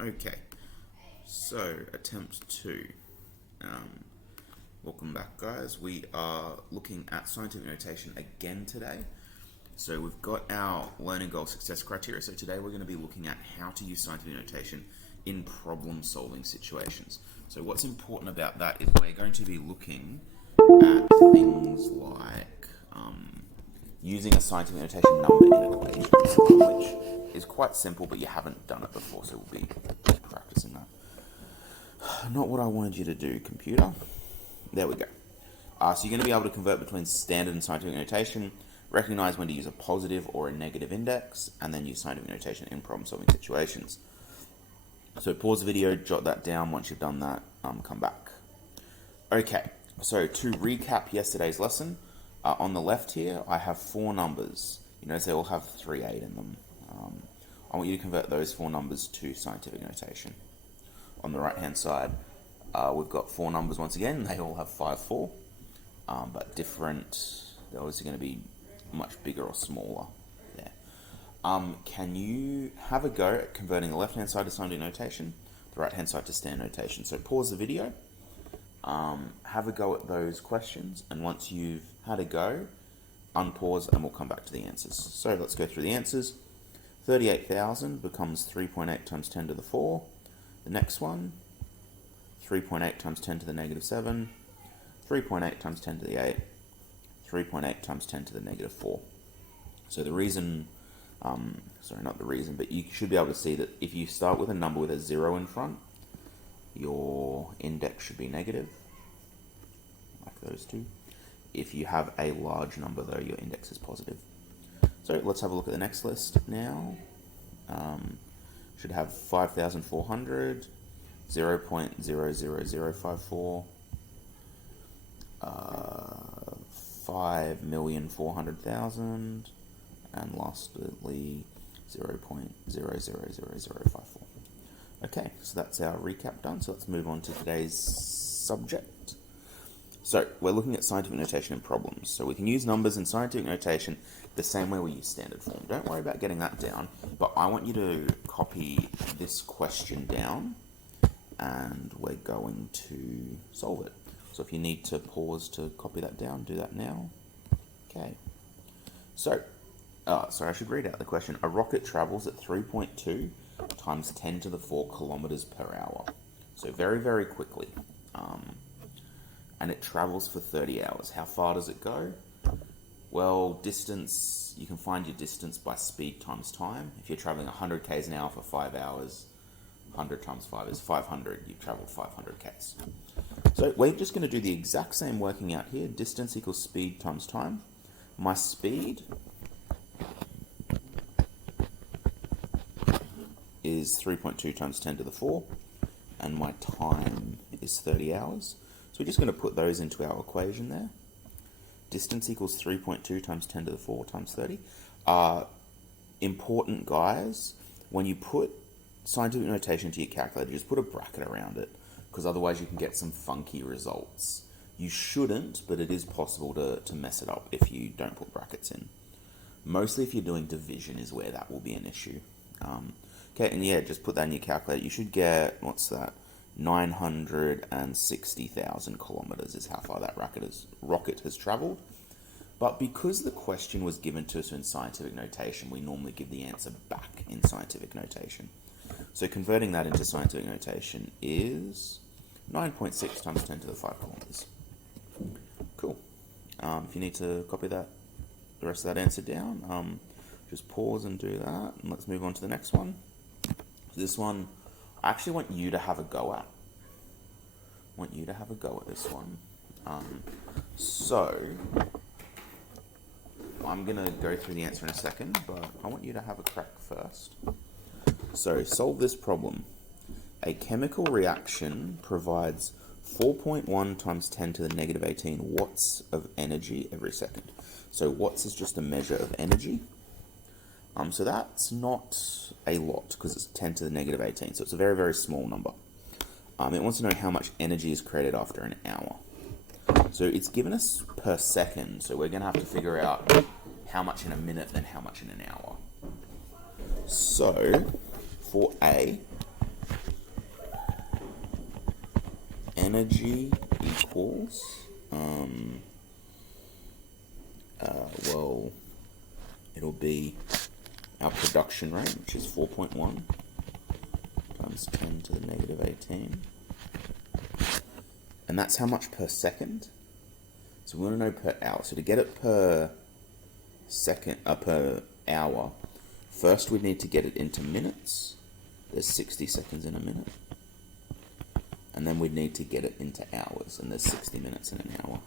Okay, so attempt 2. Welcome back, guys. We are looking at scientific notation again today. So we've got our learning goal success criteria. So today we're going to be looking at how to use scientific notation in problem solving situations. So what's important about that is we're going to be looking at things like using a scientific notation number in equations, which is quite simple, but you haven't done it before, so we'll be practicing that. Not what I wanted you to do, computer. There we go. So you're going to be able to convert between standard and scientific notation, recognize when to use a positive or a negative index, and then use scientific notation in problem-solving situations. So pause the video, jot that down. Once you've done that, come back. Okay, so to recap yesterday's lesson, on the left here, I have 4 numbers. You notice they all have 38 in them. I want you to convert those 4 numbers to scientific notation. On the right-hand side, we've got 4 numbers once again. They all have 5, 4, but different. They're obviously going to be much bigger or smaller there. Can you have a go at converting the left-hand side to scientific notation, the right-hand side to standard notation? So pause the video, have a go at those questions, and once you've had a go, unpause and we'll come back to the answers. So let's go through the answers. 38,000 becomes 3.8 times 10 to the 4. The next one, 3.8 times 10 to the negative 7, 3.8 times 10 to the 8, 3.8 times 10 to the negative 4. So the reason, sorry, not the reason, but you should be able to see that if you start with a number with a 0 in front, your index should be negative, like those two. If you have a large number though, your index is positive. So let's have a look at the next list now. Should have 5,400, 0.00054, 5,400,000, and lastly 0.000054. Okay, so that's our recap done. So let's move on to today's subject. So we're looking at scientific notation in problems. So we can use numbers in scientific notation the same way we use standard form. Don't worry about getting that down, but I want you to copy this question down and we're going to solve it. So if you need to pause to copy that down, do that now. Okay. So, sorry, I should read out the question. A rocket travels at 3.2 times 10 to the 4 kilometers per hour. So very, very quickly. And it travels for 30 hours. How far does it go? Well, distance, you can find your distance by speed times time. If you're traveling 100 k's an hour for 5 hours, 100 times 5 is 500. You've traveled 500 k's. So we're just going to do the exact same working out here. Distance equals speed times time. My speed is 3.2 times 10 to the 4. And my time is 30 hours. So we're just going to put those into our equation there. Distance equals 3.2 times 10 to the 4 times 30. Important, guys, when you put scientific notation to your calculator, just put a bracket around it, because otherwise you can get some funky results. You shouldn't, but it is possible to mess it up if you don't put brackets in. Mostly if you're doing division is where that will be an issue. Okay, and yeah, just put that in your calculator. You should get, what's that? 960,000 kilometers is how far that rocket has traveled. But because the question was given to us in scientific notation, we normally give the answer back in scientific notation. So converting that into scientific notation is 9.6 times 10 to the 5 kilometers. Cool. If you need to copy that, the rest of that answer down, just pause and do that. And let's move on to the next one. This one, I actually want you to have a go at. This one. So, I'm going to go through the answer in a second, but I want you to have a crack first. So, solve this problem. A chemical reaction provides 4.1 times 10 to the negative 18 watts of energy every second. So, watts is just a measure of energy. So that's not a lot because it's 10 to the negative 18. So it's a very, very small number. It wants to know how much energy is created after an hour. So it's given us per second. So we're going to have to figure out how much in a minute and how much in an hour. So for A, energy equals, well, it'll be our production rate, which is 4.1 times 10 to the negative 18. And that's how much per second. So we want to know per hour. So to get it per second, per hour, first we need to get it into minutes. There's 60 seconds in a minute. And then we'd need to get it into hours, and there's 60 minutes in an hour.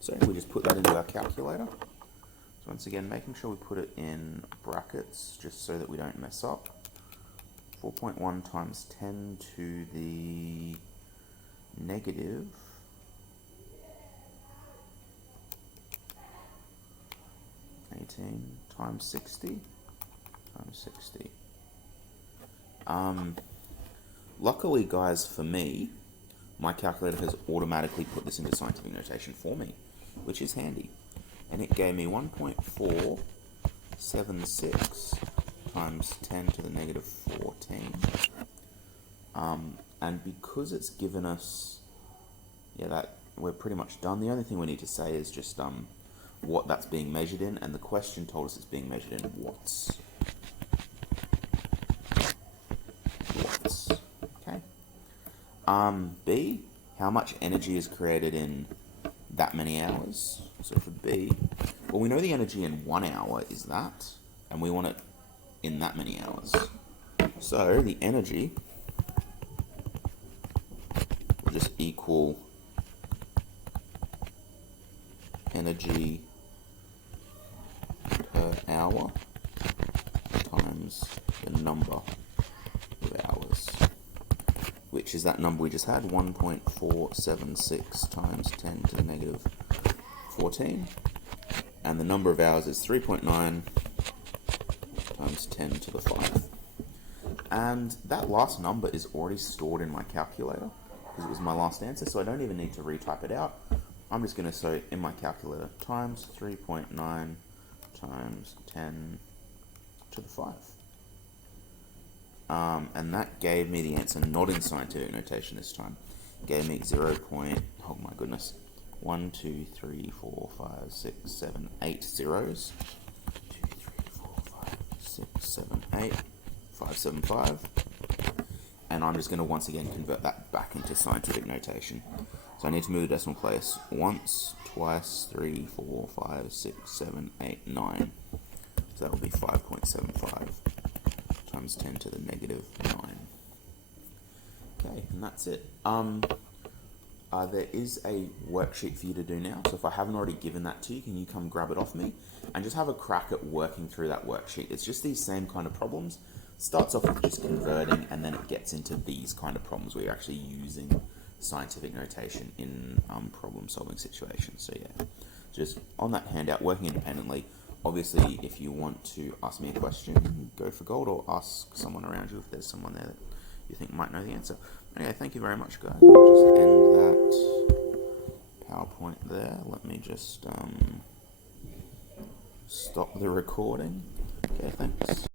So we just put that into our calculator. So once again, making sure we put it in brackets, just so that we don't mess up. 4.1 times 10 to the negative 18 times 60 times 60. Luckily, guys, for me, my calculator has automatically put this into scientific notation for me, which is handy. And it gave me 1.476 times 10 to the negative 14. And because it's given us, that we're pretty much done. The only thing we need to say is just what that's being measured in, and the question told us it's being measured in watts. Okay. B, how much energy is created in that many hours? So for B, well, we know the energy in 1 hour is that, and we want it in that many hours. So the energy will just equal energy per hour times the number of hours, which is that number we just had, 1.476 times 10 to the negative 14, and the number of hours is 3.9 times 10 to the 5. And that last number is already stored in my calculator because it was my last answer, so I don't even need to retype it out. I'm just going to say in my calculator times 3.9 times 10 to the 5. And that gave me the answer, not in scientific notation this time. Gave me 0. Oh my goodness. 1, 2, 3, 4, 5, 6, 7, 8 zeros. 2, 3, 4, 5, 6, 7, 8, 575. And I'm just going to once again convert that back into scientific notation. So I need to move the decimal place once, twice, 3, 4, 5, 6, 7, 8, 9. So that will be 5.75 times 10 to the negative 9. Okay, and that's it. There is a worksheet for you to do now. So if I haven't already given that to you, can you come grab it off me and just have a crack at working through that worksheet? It's just these same kind of problems. Starts off with just converting, and then it gets into these kind of problems where you're actually using scientific notation in problem-solving situations. So yeah, just on that handout, working independently. Obviously, if you want to ask me a question, go for gold, or ask someone around you if there's someone there that you think might know the answer. Okay, thank you very much, guys. We'll just end that PowerPoint there. Let me just stop the recording. Okay, thanks.